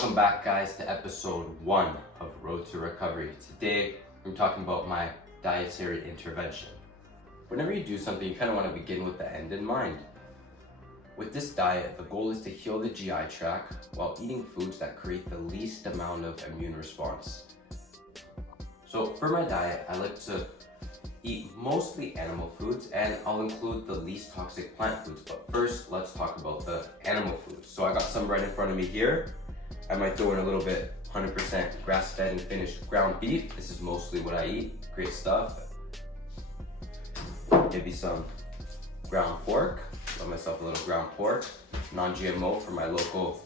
Welcome back, guys, to episode 1 of Road to Recovery. Today, I'm talking about my dietary intervention. Whenever you do something, you kind of want to begin with the end in mind. With this diet, the goal is to heal the GI tract while eating foods that create the least amount of immune response. So for my diet, I like to eat mostly animal foods, and I'll include the least toxic plant foods. But first, let's talk about the animal foods. So I got some right in front of me here. I might throw in a little bit 100% grass-fed and finished ground beef. This is mostly what I eat. Great stuff. Maybe some ground pork. Love myself a little ground pork. Non-GMO from my local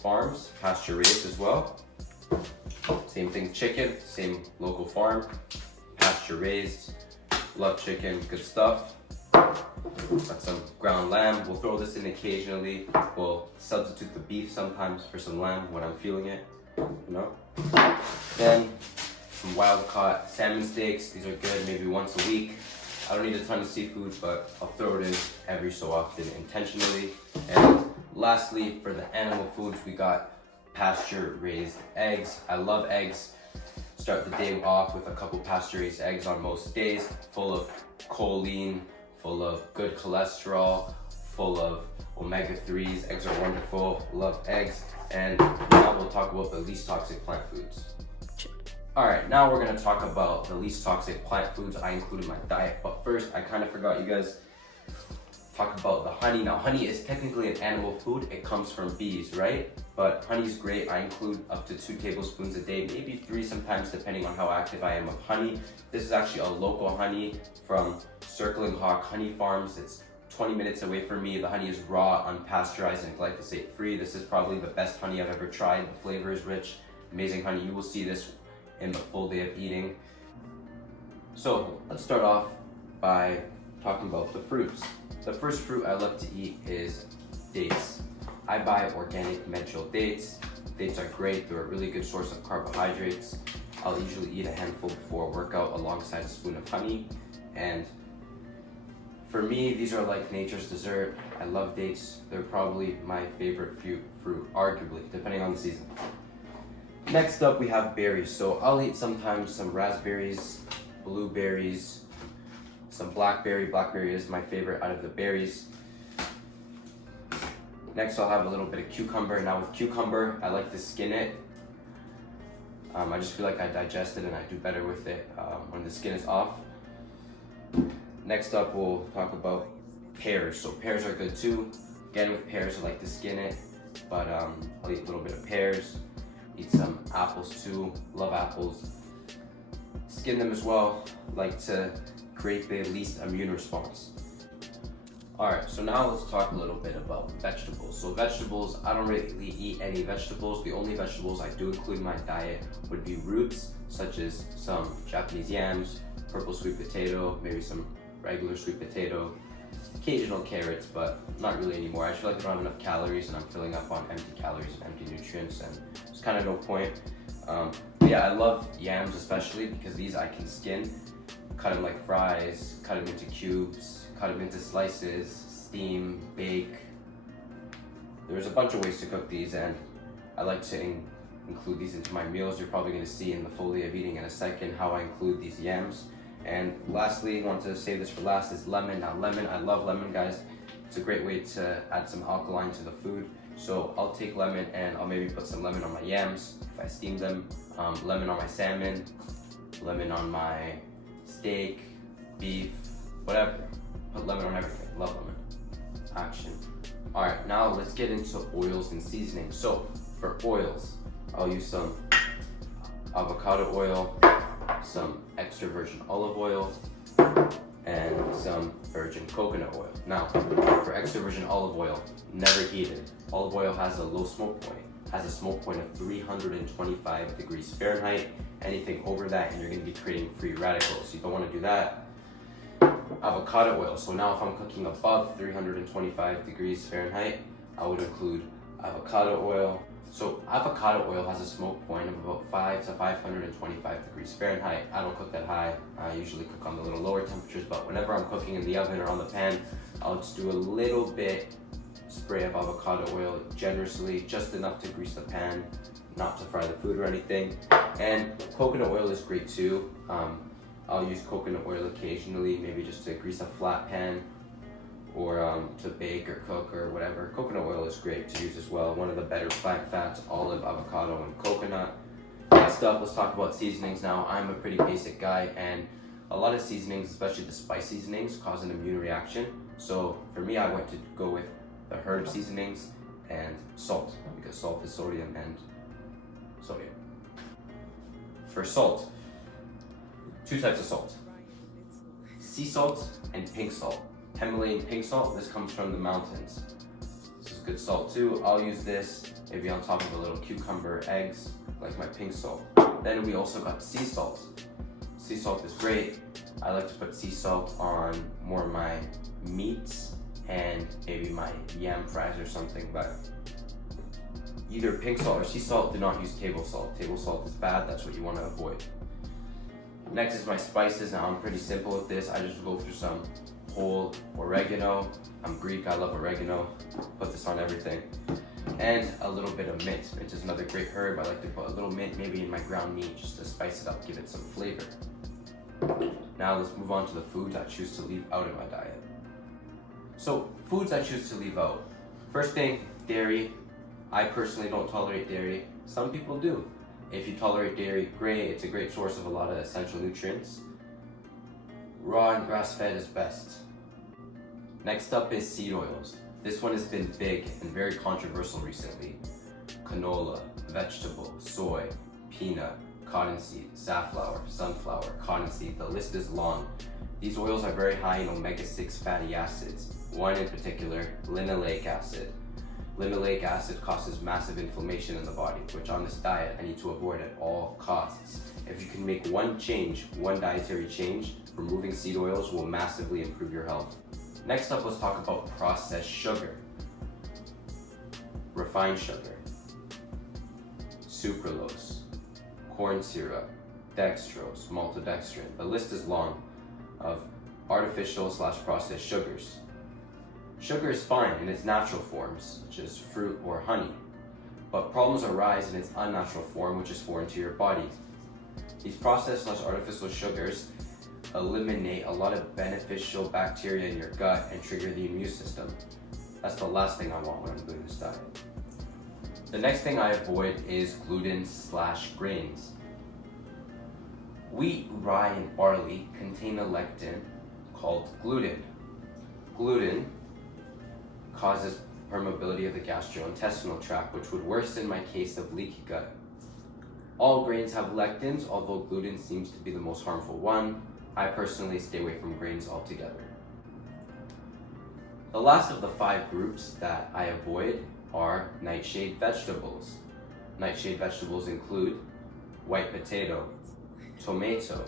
farms, pasture raised as well. Same thing, chicken, same local farm, pasture raised. Love chicken, good stuff. Got some ground lamb. We'll throw this in occasionally. We'll substitute the beef sometimes for some lamb when I'm feeling it, Then some wild caught salmon steaks. These are good, maybe once a week. I don't need a ton of seafood, but I'll throw it in every so often intentionally. And lastly, for the animal foods, we got pasture raised eggs. I love eggs. Start the day off with a couple pasture raised eggs on most days, full of choline, full of good cholesterol, full of omega-3s. Eggs are wonderful, love eggs. And now we'll talk about the least toxic plant foods. All right, now we're gonna talk about the least toxic plant foods I include in my diet. But first, I kind of forgot you guys talk about the honey. Now, honey is technically an animal food. It comes from bees, right? But honey's great. I include up to 2 tablespoons a day, maybe 3 sometimes, depending on how active I am of honey. This is actually a local honey from Circling Hawk Honey Farms. It's 20 minutes away from me. The honey is raw, unpasteurized, and glyphosate free. This is probably the best honey I've ever tried. The flavor is rich, amazing honey. You will see this in the full day of eating. So let's start off by talking about the fruits. The first fruit I love to eat is dates. I buy organic Medjool dates. Dates are great. They're a really good source of carbohydrates. I'll usually eat a handful before a workout alongside a spoon of honey. And for me, these are like nature's dessert. I love dates. They're probably my favorite fruit, arguably, depending on the season. Next up, we have berries. So I'll eat sometimes some raspberries, blueberries, some blackberry. Blackberry is my favorite out of the berries. Next, I'll have a little bit of cucumber. Now with cucumber, I like to skin it. I just feel like I digest it and I do better with it when the skin is off. Next up, we'll talk about pears. So pears are good too. Again, with pears, I like to skin it, but I'll eat a little bit of pears. Eat some apples too. Love apples. Skin them as well. Like to create the least immune response. Alright, so now let's talk a little bit about vegetables. So vegetables, I don't really eat any vegetables. The only vegetables I do include in my diet would be roots, such as some Japanese yams, purple sweet potato, maybe some regular sweet potato, occasional carrots, but not really anymore. I feel like I don't have enough calories and I'm filling up on empty calories and empty nutrients, and there's kind of no point. But yeah, I love yams especially because these I can skin, cut them like fries, cut them into cubes, cut them into slices, steam, bake. There's a bunch of ways to cook these, and I like to include these into my meals. You're probably going to see in the full day of eating in a second how I include these yams. And lastly, I want to save this for last, is lemon. Now lemon, I love lemon, guys. It's a great way to add some alkaline to the food. So I'll take lemon and I'll maybe put some lemon on my yams if I steam them, lemon on my salmon, lemon on my steak, beef, whatever. Put lemon on everything. Love lemon. Action. All right, now let's get into oils and seasonings. So for oils, I'll use some avocado oil, some extra virgin olive oil, and some virgin coconut oil. Now, for extra virgin olive oil, never heated. Olive oil has a low smoke point. Has a smoke point of 325 degrees Fahrenheit. Anything over that, and you're going to be creating free radicals. You don't want to do that. Avocado oil. So now if I'm cooking above 325 degrees Fahrenheit, I would include avocado oil. So avocado oil has a smoke point of about 5 to 525 degrees Fahrenheit. I don't cook that high. I usually cook on the little lower temperatures, but whenever I'm cooking in the oven or on the pan, I'll just do a little bit spray of avocado oil generously, just enough to grease the pan, not to fry the food or anything. And coconut oil is great too. I'll use coconut oil occasionally, maybe just to grease a flat pan or to bake or cook or whatever. Coconut oil is great to use as well. One of the better plant fats, olive, avocado, and coconut. Next up, let's talk about seasonings now. I'm a pretty basic guy, and a lot of seasonings, especially the spice seasonings, cause an immune reaction. So for me, I went to go with the herb seasonings and salt, because salt is sodium and sodium. For salt, two types of salt: sea salt and pink salt. Himalayan pink salt, this comes from the mountains. This is good salt too. I'll use this maybe on top of a little cucumber, eggs, like my pink salt. Then we also got sea salt. Sea salt is great. I like to put sea salt on more of my meats and maybe my yam fries or something, but either pink salt or sea salt, do not use table salt. Table salt is bad, that's what you want to avoid. Next is my spices. Now I'm pretty simple with this. I just go through some whole oregano. I'm Greek, I love oregano. Put this on everything. And a little bit of mint. Mint is another great herb. I like to put a little mint maybe in my ground meat just to spice it up, give it some flavor. Now let's move on to the foods I choose to leave out of my diet. So foods I choose to leave out. First thing, dairy. I personally don't tolerate dairy. Some people do. If you tolerate dairy, great. It's a great source of a lot of essential nutrients. Raw and grass-fed is best. Next up is seed oils. This one has been big and very controversial recently. Canola, vegetable, soy, peanut, cottonseed, safflower, sunflower, cottonseed. The list is long. These oils are very high in omega-6 fatty acids. One in particular, linoleic acid. Linoleic acid causes massive inflammation in the body, which on this diet I need to avoid at all costs. If you can make one change, one dietary change, removing seed oils will massively improve your health. Next up, let's talk about processed sugar. Refined sugar, sucralose, corn syrup, dextrose, maltodextrin. The list is long of artificial/processed sugars. Sugar is fine in its natural forms, such as fruit or honey, but problems arise in its unnatural form, which is foreign to your body. These processed/artificial sugars eliminate a lot of beneficial bacteria in your gut and trigger the immune system. That's the last thing I want when I'm doing this diet. The next thing I avoid is gluten/grains. Wheat, rye, and barley contain a lectin called gluten. Gluten causes permeability of the gastrointestinal tract, which would worsen my case of leaky gut. All grains have lectins, although gluten seems to be the most harmful one. I personally stay away from grains altogether. The last of the 5 groups that I avoid are nightshade vegetables. Nightshade vegetables include white potato, tomato,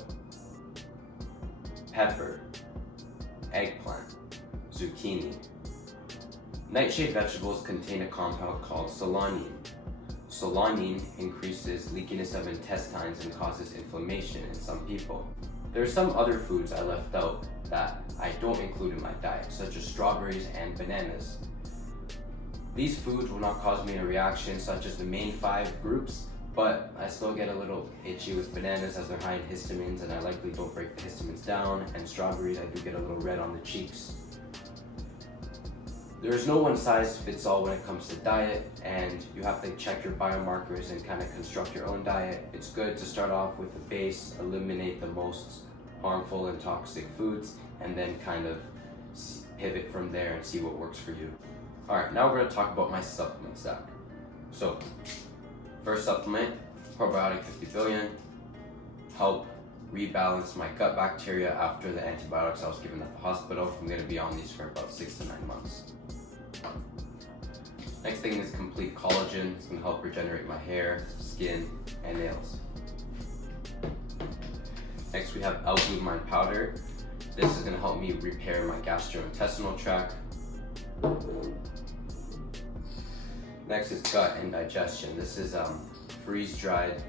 pepper, eggplant, zucchini. Nightshade vegetables contain a compound called solanine. Solanine increases leakiness of intestines and causes inflammation in some people. There are some other foods I left out that I don't include in my diet, such as strawberries and bananas. These foods will not cause me a reaction such as the main 5 groups, but I still get a little itchy with bananas as they're high in histamines, and I likely don't break the histamines down, and strawberries I do get a little red on the cheeks. There's no one size fits all when it comes to diet, and you have to check your biomarkers and kind of construct your own diet. It's good to start off with the base, eliminate the most harmful and toxic foods, and then kind of pivot from there and see what works for you. Alright, now we're going to talk about my supplement stack. So, first supplement, probiotic 50 billion, help rebalance my gut bacteria after the antibiotics I was given at the hospital. I'm going to be on these for about 6 to 9 months. Next thing is complete collagen. It's going to help regenerate my hair, skin, and nails. Next we have L-glutamine powder. This is going to help me repair my gastrointestinal tract. Next is gut and digestion. This is freeze-dried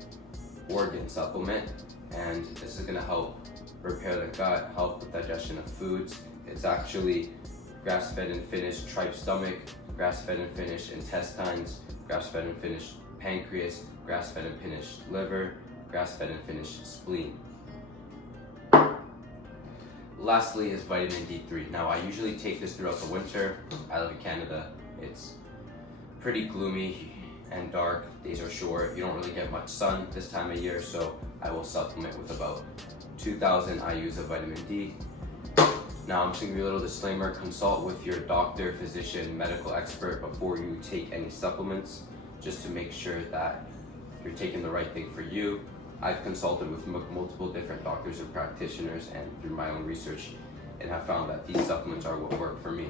organ supplement, and this is going to help repair the gut, help with digestion of foods. It's actually grass-fed and finished tripe stomach grass-fed and finished intestines, grass-fed and finished pancreas, grass-fed and finished liver, grass-fed and finished spleen. Lastly is vitamin D3. Now I usually take this throughout the winter. I live in Canada. It's pretty gloomy and dark. Days are short. You don't really get much sun this time of year, so I will supplement with about 2,000 IUs of vitamin D. Now I'm just gonna give you a little disclaimer. Consult with your doctor, physician, medical expert before you take any supplements, just to make sure that you're taking the right thing for you. I've consulted with multiple different doctors and practitioners, and through my own research, and have found that these supplements are what work for me.